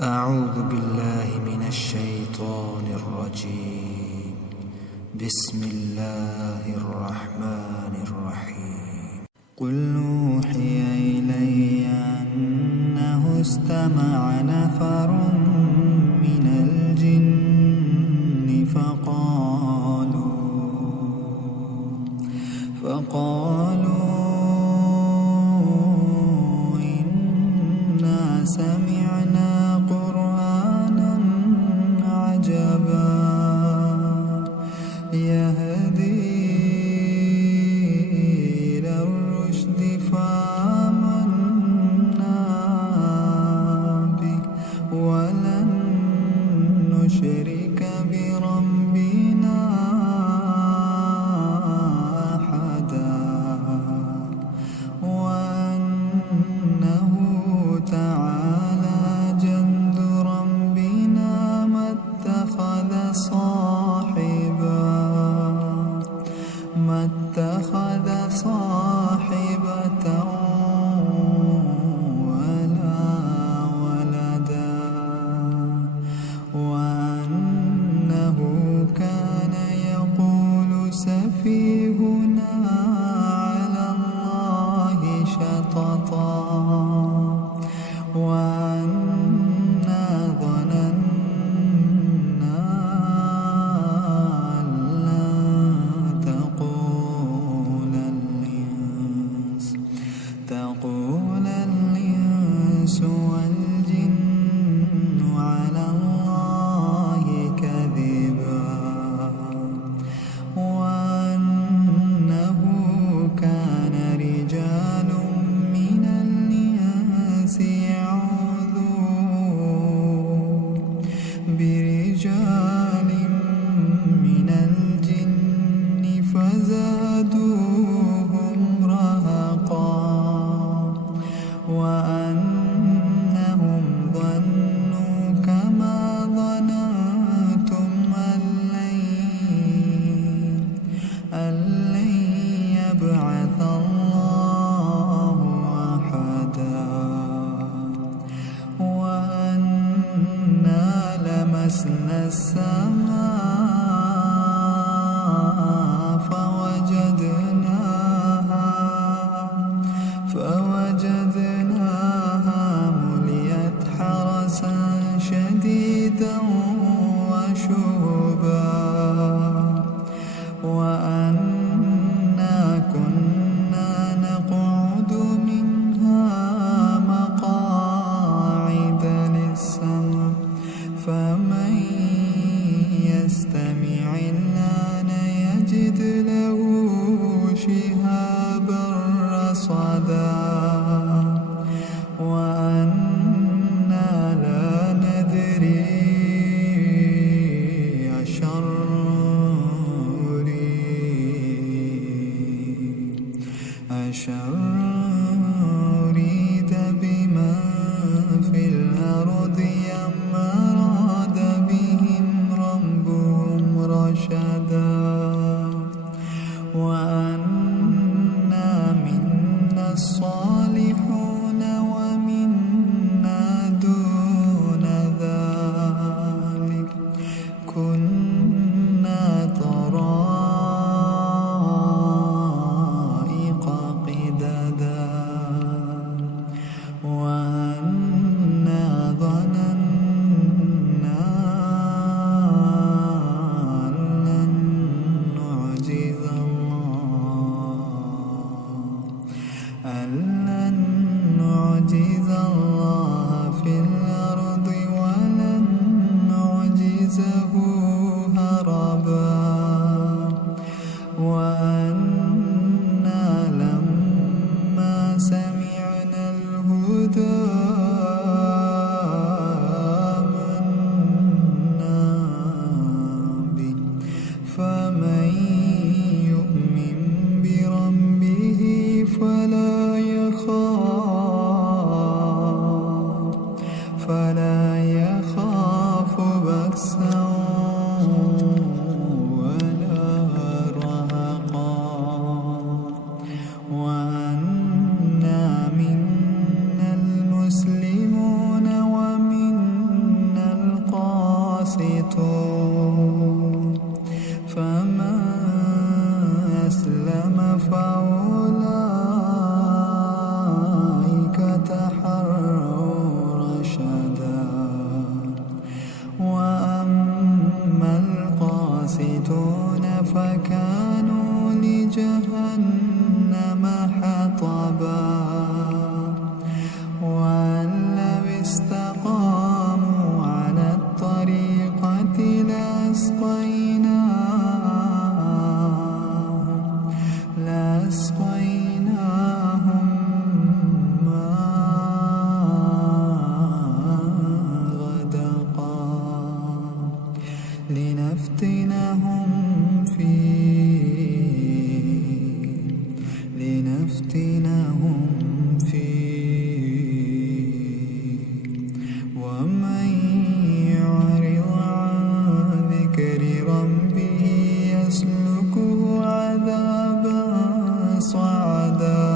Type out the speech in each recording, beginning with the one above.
أعوذ بالله من الشيطان الرجيم. بسم الله الرحمن الرحيم. قل أوحي إلي أنه استمع نفر من الجن فقالوا إنا سمعنا قرآنا عجبا يهدي إلى الرشد فآمنا به ولن نشرك بربنا أحدا وأنه تعالى جد ربنا ما اتخذ صاحبة ولا ولدا وأنه كان يقول سفيهنا على الله شططا وأنا ظننا أن لن تقول الإنس والجن على الله كذبا وأنه كان رجال من الإنس يعوذون برجال من الجن فزادوهم رهقا وأنهم ظنوا كما ظننتم أن لن يبعث الله أحدا وأنا لمسنا السماء فوجدناها مليت حرسا شديدا وشهبا وأنا كنا نقعد منها مقاعد للسمع فمن يستمع الآن يجد له شهابا رصدا وأنا لا ندري أشر أريد بمن في الأرض أم أراد بهم ربهم رشدا قاسطون فمن أسلم فأولئك تحروا رشدا وأما القاسطون فكانوا لجهنم حطبا وأن لو استقاموا على الطريقة لأسقيناهم ماء غدقا لنفتنهم فيه ومن يعرض عن ذكر ربه يسلكه عذابا صعدا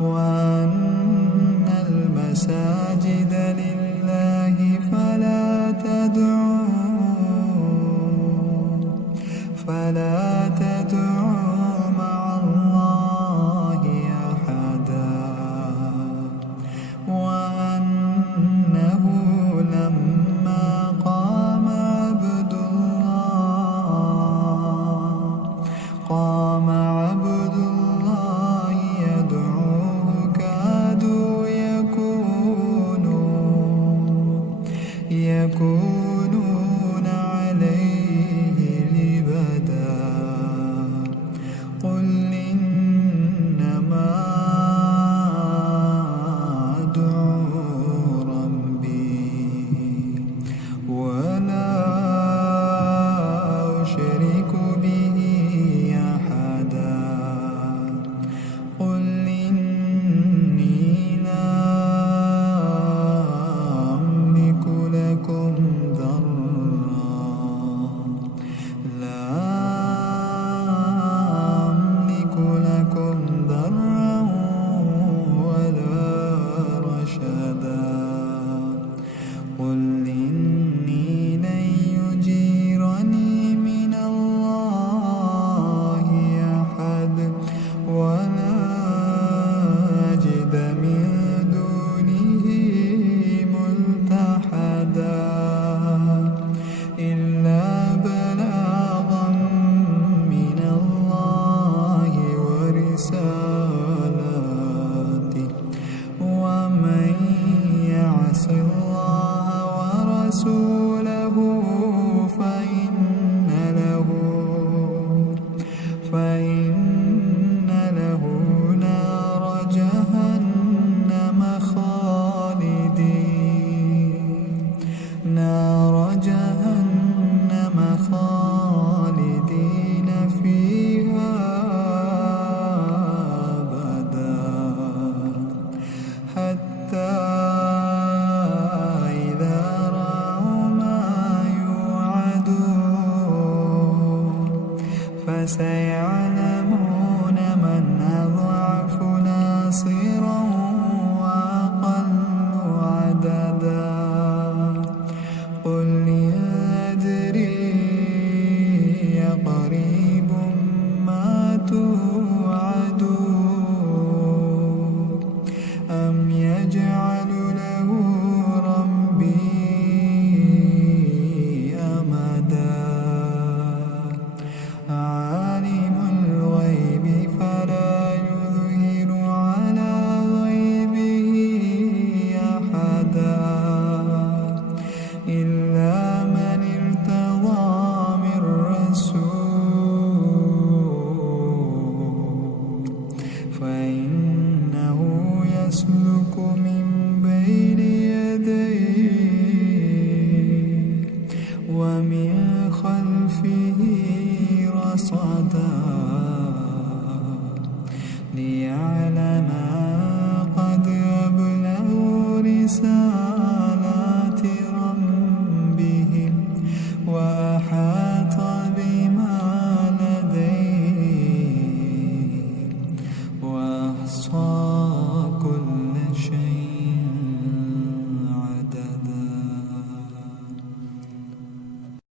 وأن المساجد لله فلا تدعوا مع الله أحدا وأنه لما قام عبد الله يدعوه كادوا يكونون عليه لبدا قل إنما أدعو ربي ولا أشرك به أحدا قل إني لا أملك لكم ضرا ولا رشدا قل إني لن يجيرني من الله أحد ولا أجد من دونه ملتحدا إلا بلاغا من الله ورسالاته ومن يعص الله ورسوله فإن له نار جهنم خالدين فيها أبدا حتى إذا رأوا ما يوعدون